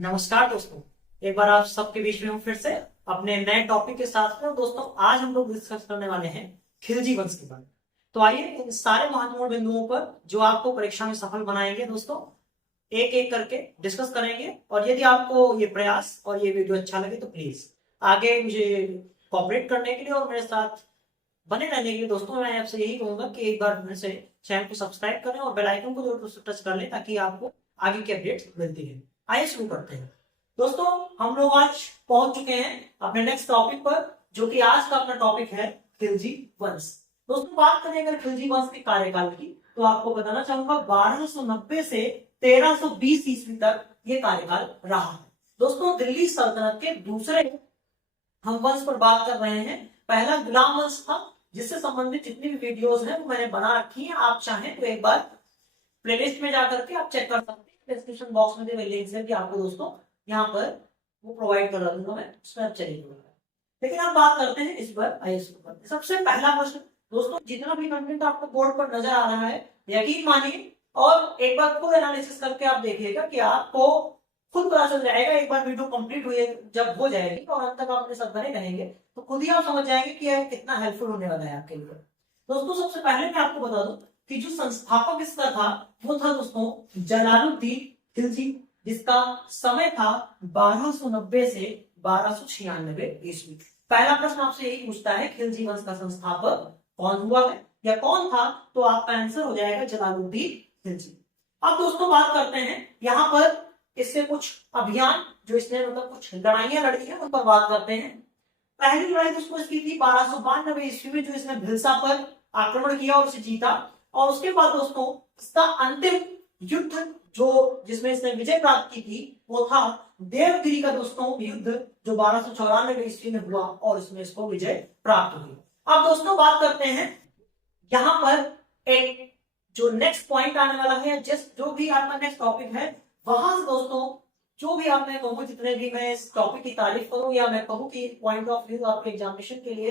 नमस्कार दोस्तों, एक बार आप सबके बीच में हूँ फिर से अपने नए टॉपिक के साथ में। दोस्तों आज हम लोग डिस्कस करने वाले हैं खिलजी वंश के बारे में। तो आइए इन सारे महत्वपूर्ण बिंदुओं पर जो आपको परीक्षा में सफल बनाएंगे दोस्तों, एक एक करके डिस्कस करेंगे। और यदि आपको ये प्रयास और ये वीडियो अच्छा लगे तो प्लीज आगे मुझे कोऑपरेट करने के लिए और मेरे साथ बने रहने के लिए दोस्तों मैं आपसे यही कहूंगा कि एक बार मेरे से चैनल को सब्सक्राइब करें और बेल आइकन को जरूर टच कर लें ताकि आपको आगे की अपडेट्स मिलती रहे। आइए शुरू करते हैं दोस्तों। हम लोग आज पहुंच चुके हैं अपने नेक्स्ट टॉपिक पर, जो कि आज का अपना टॉपिक है खिलजी वंश। दोस्तों बात करें अगर खिलजी वंश के कार्यकाल की, तो आपको बताना चाहूंगा 1290 से 1320 ईस्वी तक ये कार्यकाल रहा है। दोस्तों दिल्ली सल्तनत के दूसरे हम वंश पर बात कर रहे हैं। पहला गुलाम वंश था, जिससे संबंधित जितनी भी वीडियोस हैं वो मैंने बना रखी हैं। आप चाहें तो एक बार प्लेलिस्ट में जाकर के आप चेक कर सकते हैं। डिस्क्रिप्शन बॉक्स में दिए लिंक्स है कि आपको दोस्तों यहाँ पर वो प्रोवाइड कर दूंगा मैं, उसमें आप चलिए। लेकिन हम बात करते हैं इस बार आइए शुरू करते हैं। सबसे पहला प्रश्न दोस्तों, जितना भी कंटेंट आपको बोर्ड पर नजर आ रहा है यकीन मानिए और एक बार खुद एनालिसिस करके आप देखिएगा कि आपको खुद पता चल जाएगा। एक बार वीडियो कंप्लीट हुई जब हो जाएगी और अंत तक आप अपने साथ बने रहेंगे तो खुद ही आप समझ जाएंगे कि यह कितना हेल्पफुल होने वाला है आपके लिए। दोस्तों सबसे पहले मैं आपको बता दूं कि जो संस्थापक इसका था वो था दोस्तों जलालुद्दीन खिलजी, जिसका समय था 1290 से 1296 ईस्वी। पहला प्रश्न आपसे यही पूछता है खिलजी वंश का संस्थापक कौन हुआ है या कौन था, तो आपका आंसर हो जाएगा जलालुद्दीन खिलजी। अब दोस्तों बात करते हैं यहाँ पर इससे कुछ अभियान जो इसने मतलब कुछ लड़ाइयां लड़ी हैं उन पर बात करते हैं। पहली लड़ाई दोस्तों इसकी थी 1292 ईस्वी में, जो इसने भिलसा पर आक्रमण किया और उसे जीता। और उसके बाद दोस्तों इसका अंतिम युद्ध जो जिसमें इसने विजय प्राप्त की थी वो था देवगिरी का दोस्तों युद्ध, जो 1294 ईस्वी में हुआ और इसमें इसको विजय प्राप्त हुई। अब दोस्तों बात करते हैं यहाँ पर एक जो नेक्स्ट पॉइंट आने वाला है, जस्ट जो भी आपका नेक्स्ट टॉपिक है वहां से दोस्तों जो भी आप मैं कहूँ जितने भी मैं इस टॉपिक की तारीफ करूं या मैं कहूँ कि पॉइंट ऑफ व्यू आपके एग्जामिनेशन के लिए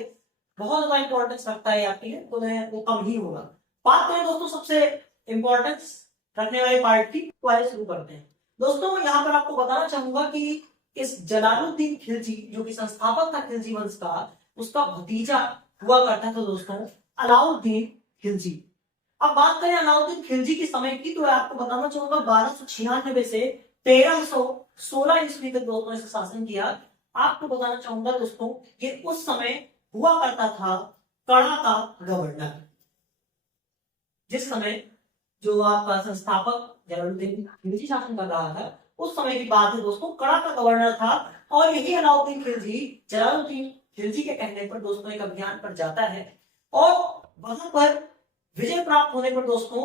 बहुत ज्यादा इंपॉर्टेंस रखता है आपके लिए, तो वो कम ही होगा। बात करें दोस्तों सबसे इंपॉर्टेंस रखने वाले पार्ट की, तो आइए शुरू करते हैं। दोस्तों यहाँ पर आपको बताना चाहूंगा कि इस जलालुद्दीन खिलजी जो कि संस्थापक था खिलजी वंश का, उसका भतीजा हुआ करता था दोस्तों अलाउद्दीन खिलजी। अब बात करें अलाउद्दीन खिलजी के समय की, तो आपको बताना चाहूंगा 1296 से 1316 ईस्वी तक दोस्तों ने शासन किया। आपको बताना चाहूंगा दोस्तों ये उस समय हुआ करता था कड़ा का गवर्नर। जिस समय जो आपका संस्थापक जलालुद्दीन खिलजी शासन कर रहा था उस समय की बात है दोस्तों, कड़ा का गवर्नर था। और यही अलाउद्दीन खिलजी जलालुद्दीन खिलजी के कहने पर दोस्तों एक अभियान पर जाता है और वहां पर विजय प्राप्त होने पर दोस्तों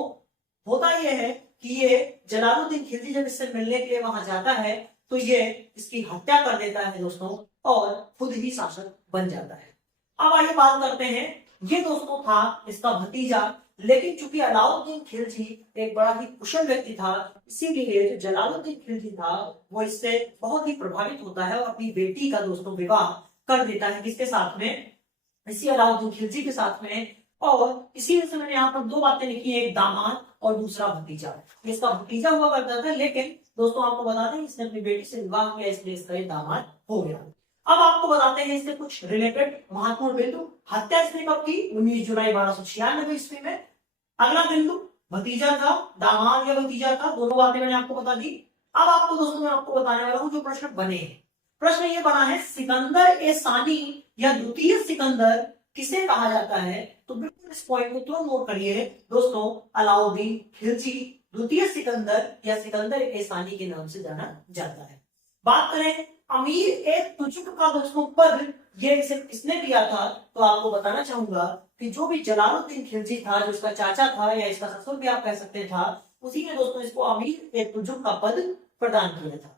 होता यह है कि ये जलालुद्दीन खिलजी जब इससे मिलने के लिए वहां जाता है तो ये इसकी हत्या कर देता है दोस्तों और खुद ही शासक बन जाता है। अब आइए बात करते हैं, ये दोस्तों था इसका भतीजा, लेकिन चूंकि अलाउद्दीन खिलजी एक बड़ा ही कुशल व्यक्ति था इसीलिए जो जलालुद्दीन खिलजी था वो इससे बहुत ही प्रभावित होता है और अपनी बेटी का दोस्तों विवाह कर देता है किसके साथ में, इसी अलाउद्दीन खिलजी के साथ में। और इसी वजह से मैंने यहाँ पर दो बातें लिखी है, एक दामाद और दूसरा भतीजा। इसका भतीजा हुआ करता था लेकिन दोस्तों आपको बता दें इसने अपनी बेटी से विवाह किया इसलिए इसका ये दामाद हो गया। अब आपको बताते हैं इससे कुछ रिलेटेड महत्वपूर्ण बिंदु। हत्या इसने कब की? 19 जुलाई 1296 ईस्वी में। अगला बिंदु भतीजा था, दामाद या भतीजा था, दोनों बातें मैंने आपको बता दी। अब आपको दोस्तों मैं आपको बताने वाला हूँ जो प्रश्न बने हैं। प्रश्न ये बना है सिकंदर ए सानी या द्वितीय सिकंदर किसे कहा जाता है? तो बिल्कुल इस पॉइंट को तुरंत नोट करिए दोस्तों, अलाउद्दीन खिलजी द्वितीय सिकंदर या सिकंदर ए सानी के नाम से जाना जाता है। बात करें अमीर ए तुजुक का दोस्तों पद ये किसने दिया था, तो आपको बताना चाहूंगा कि जो भी जलालुद्दीन खिलजी था, जो इसका चाचा था या इसका ससुर भी आप कह सकते था, उसी ने दोस्तों इसको अमीर ए तुजुक का पद प्रदान किया था।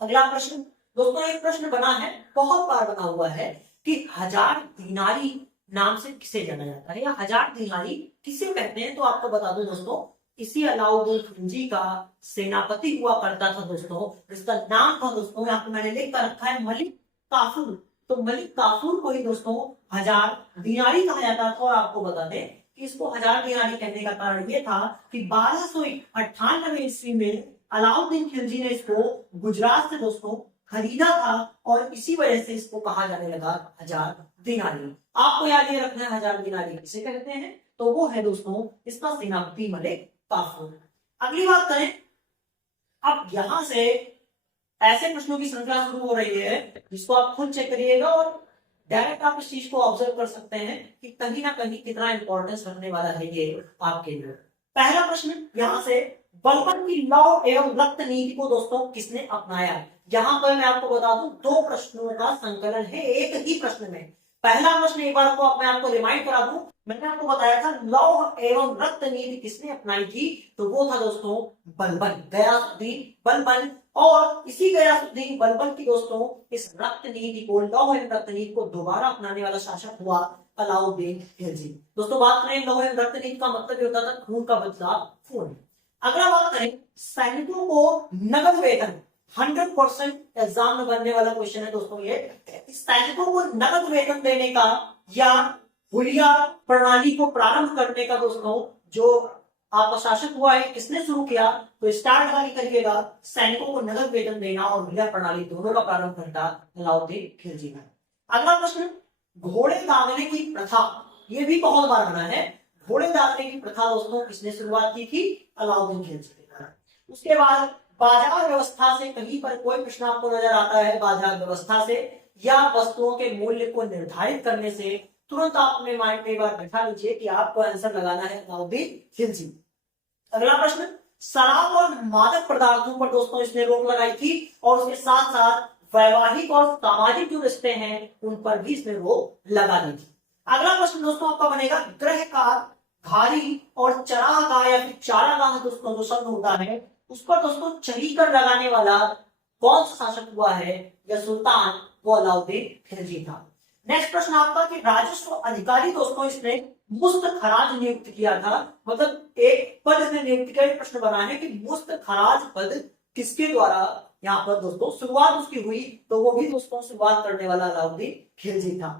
अगला प्रश्न दोस्तों, एक प्रश्न बना है, बहुत बार बना हुआ है कि 1000 दीनारी नाम से किसे जाना जाता है या 1000 दीनारी किसे कहते हैं, तो आपको बता दो दोस्तों इसी अलाउद्दीन खिलजी का सेनापति हुआ करता था दोस्तों, जिसका नाम था दोस्तों यहाँ पे मैंने लिख कर रखा है मलिक काफूर। तो मलिक काफूर को ही दोस्तों 1000 दीनारी कहा जाता था। और आपको बता दें कि इसको 1000 दीनारी कहने का कारण ये था कि 1298 ईस्वी में अलाउद्दीन खिलजी ने इसको गुजरात से दोस्तों खरीदा था और इसी वजह से इसको कहा जाने लगा हजार दिनारी। आपको याद ये रखना है हजार दिनारी किसे कहते हैं, तो वो है दोस्तों इसका सेनापति मलिक काफूर। अगली बात करें, अब यहां से ऐसे प्रश्नों की श्रृंखला शुरू हो रही है जिसको आप खुद चेक करिएगा और डायरेक्ट आप इस चीज को ऑब्जर्व कर सकते हैं कि कहीं ना कहीं कितना इंपॉर्टेंस रखने वाला है ये आपके लिए। पहला प्रश्न यहां से, बलबन की लौह एवं रक्त नीति को दोस्तों किसने अपनाया। यहां पर मैं आपको बता दूं 2 प्रश्नों का संकलन है एक ही प्रश्न में। पहला प्रश्न एक बार को मैं आपको रिमाइंड करा दूं, मैंने आपको बताया था लौह एवं रक्त नीति किसने अपनाई थी, तो वो था दोस्तों बलबन, गयासुद्दीन बलबन। और इसी गयासुद्दीन बलबन की दोस्तों इस रक्त नीति को, लौह एवं रक्त नीति को दोबारा अपनाने वाला शासक हुआ अलाउद्दीन खिलजी। दोस्तों बात करें लौह एवं रक्त नीति का मतलब ये होता था खून का बदला खून। अगला बात करें, सैनिकों को नगद वेतन, 100% एग्जाम में बनने वाला क्वेश्चन है दोस्तों ये, सैनिकों को नगद वेतन देने का या हुलिया प्रणाली को प्रारंभ करने का दोस्तों जो आपका शासक हुआ है किसने शुरू किया, तो स्टार लगा के करिएगा, सैनिकों को नगद वेतन देना और हुलिया प्रणाली दोनों का प्रारंभ करता अलाउद्दीन खिलजी ने। अगला प्रश्न, घोड़े दागने की प्रथा, ये भी बहुत बार आना है। घोड़े दागने की प्रथा दोस्तों किसने शुरुआत की थी, अलाउद्दीन खिलजी ने। उसके बाद बाजार व्यवस्था से कहीं पर कोई प्रश्न आपको नजर आता है, बाजार व्यवस्था से या वस्तुओं के मूल्य को निर्धारित करने से, तुरंत आप अपने माइंड में एक बार बैठा लीजिए कि आपको आंसर लगाना है अलाउद्दीन खिलजी। अगला प्रश्न, शराब और मादक पदार्थों पर दोस्तों इसने रोक लगाई थी और उसके साथ साथ वैवाहिक और सामाजिक जो रिश्ते हैं उन पर भी इसने रोक लगा दी थी। अगला प्रश्न दोस्तों आपका बनेगा, ग्रह का घारी और चरागाह या फिर चारागाह दोस्तों जो शब्द होता है उस पर दोस्तों चढ़ी कर लगाने वाला कौन सा शासक हुआ है या सुल्तान, वो अलाउद्दीन खिलजी था। नेक्स्ट प्रश्न आपका कि राजस्व अधिकारी दोस्तों इसने मुफ्त खराज नियुक्त किया था, मतलब एक पद इसने नियुक्त किया। प्रश्न बना है कि मुफ्त खराज पद किसके द्वारा यहाँ पर दोस्तों शुरुआत उसकी हुई, तो वो भी दोस्तों शुरुआत करने वाला अलाउद्दीन खिलजी था।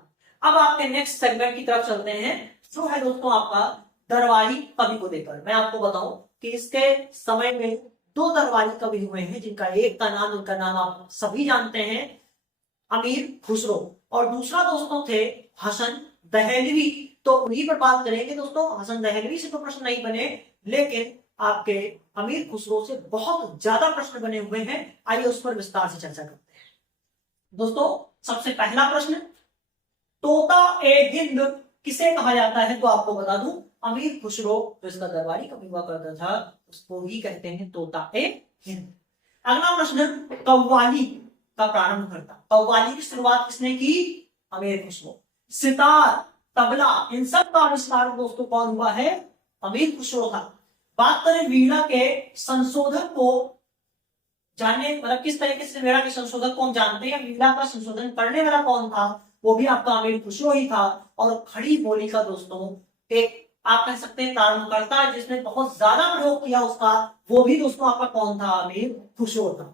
अब आपके नेक्स्ट सेगमेंट की तरफ चलते हैं जो है दोस्तों आपका दरबारी कवि को लेकर। मैं आपको बताऊं कि इसके समय में 2 दरबारी कवि हुए हैं जिनका एक का नाम, उनका नाम आप सभी जानते हैं, अमीर खुसरो, और दूसरा दोस्तों थे हसन दहलवी। तो उन्हीं पर बात करेंगे दोस्तों। हसन दहलवी से तो प्रश्न नहीं बने, लेकिन आपके अमीर खुसरो से बहुत ज्यादा प्रश्न बने हुए हैं। आइए उस पर विस्तार से चर्चा करते हैं। दोस्तों सबसे पहला प्रश्न, तोता ए हिंद किसे कहा जाता है, तो आपको बता दूं अमीर खुसरो जो इसका दरबारी कवि हुआ करता था उसको ही कहते हैं तोता ए हिंद। अगला प्रश्न, कव्वाली का प्रारंभ करता, कव्वाली की शुरुआत किसने की, अमीर खुसरो। सितार, तबला, इन सब का आविष्कार दोस्तों कौन हुआ है, अमीर खुसरो था। बात करें वीणा के संशोधन को जाने, मतलब किस तरीके से वीणा के संशोधन को हम जानते हैं, वीणा का संशोधन करने वाला कौन था, वो भी आपका अमीर खुसरो ही था। और खड़ी बोली का दोस्तों एक आप कह सकते हैं प्रारंभकर्ता जिसने बहुत ज्यादा प्रयोग किया उसका, वो भी दोस्तों आपका कौन था, अमीर खुसरो था।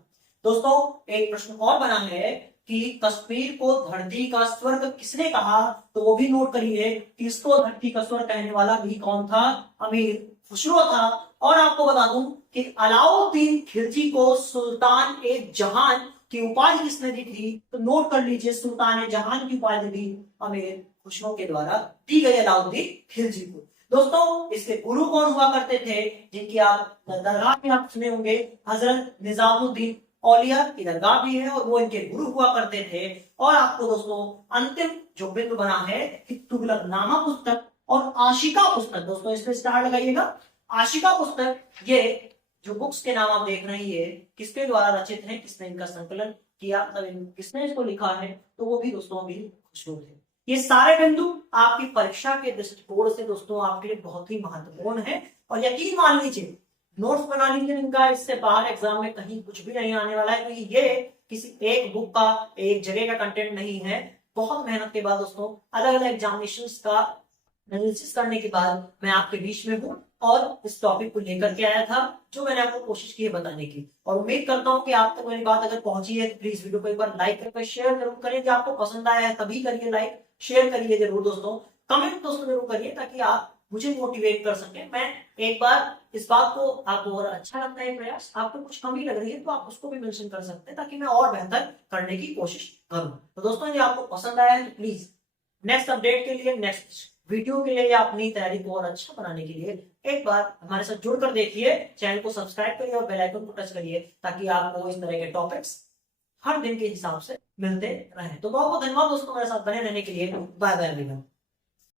दोस्तों एक प्रश्न और बना है कि कश्मीर को धरती का स्वर्ग किसने कहा, तो वो भी नोट करिए कि इसको धरती का स्वर्ग कहने वाला भी कौन था, अमीर खुसरो था। और आपको बता दूं कि अलाउद्दीन खिलजी को सुल्तान ए जहां की उपाधि किसने दी थी, तो नोट कर लीजिए सुल्तान ए जहां की उपाधि भी अमीर खुसरो के द्वारा दी गई अलाउद्दीन खिलजी को। दोस्तों इसके गुरु कौन हुआ करते थे, जिनकी आप दरगाह में आप सुने होंगे, हजरत निजामुद्दीन औलिया की दरगाह भी है और वो इनके गुरु हुआ करते थे। और आपको दोस्तों अंतिम जो बिंदु बना है कि तुगलकनामा पुस्तक और आशिका पुस्तक, दोस्तों इसमें स्टार लगाइएगा, आशिका पुस्तक ये जो बुक्स के नाम आप देख रहे हैं किसके द्वारा रचित हैं, किसने इनका संकलन किया, मतलब किसने इसको लिखा है, तो वो भी दोस्तों अमीर खुसरो थे। ये सारे बिंदु आपकी परीक्षा के दृष्टिकोण से दोस्तों आपके लिए बहुत ही महत्वपूर्ण है। और यकीन मान लीजिए नोट्स बना लीजिए इनका, इससे बाहर एग्जाम में कहीं कुछ भी नहीं आने वाला है, क्योंकि ये किसी एक बुक का एक जगह का कंटेंट नहीं है। बहुत मेहनत के बाद दोस्तों अलग अलग एग्जामिनेशंस का एनालिसिस करने के बाद मैं आपके बीच में हूँ और इस टॉपिक को लेकर के आया था जो मैंने आपको कोशिश की है बताने की। और उम्मीद करता हूँ कि आप तक मेरी बात अगर पहुंची है तो प्लीज वीडियो को एक बार लाइक करके शेयर जरूर करें। जो आपको पसंद आया है तभी करिए, लाइक शेयर करिए जरूर दोस्तों, कमेंट दोस्तों जरूर करिए ताकि आप मुझे मोटिवेट कर सके। मैं एक बार इस बात को, आपको और अच्छा लगता है प्रयास, आपको कुछ कमी लग रही है तो आप उसको भी मेंशन कर सकते हैं ताकि मैं और बेहतर करने की कोशिश करूं। तो दोस्तों यदि आपको पसंद आया है तो प्लीज नेक्स्ट अपडेट के लिए, नेक्स्ट वीडियो के लिए या अपनी तैयारी को और अच्छा बनाने के लिए एक बार हमारे साथ जुड़कर देखिए, चैनल को सब्सक्राइब करिए और बेल आइकन को टच करिए ताकि आपको इस तरह के टॉपिक्स हर दिन के हिसाब से मिलते रहें। तो बहुत बहुत धन्यवाद दोस्तों मेरे साथ बने रहने के लिए। Bye bye.